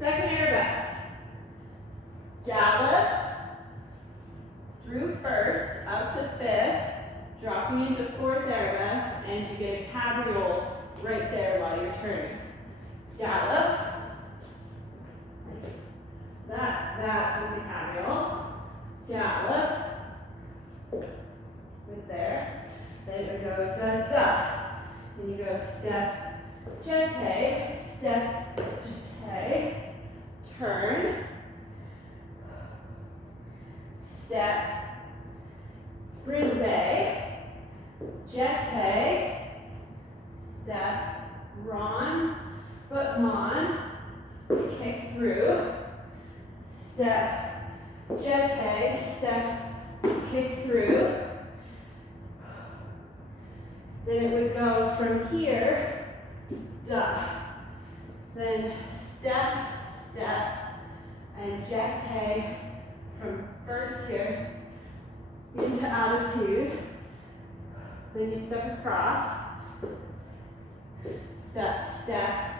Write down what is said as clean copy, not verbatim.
Second arabesque. Gallop through first, up to fifth, dropping into fourth arabesque, and you get a cabriole right there while you're turning. Gallop. That with the cabriole. Gallop. Right there. Then we go da-da. Then you go step, jeté, step, jeté, turn, step, brisé, jeté, step, rond, battement, kick through, step, jeté, step, kick through. Then it would go from here, da. Then step, step, and jeté from first here into attitude. Then you step across, step, step,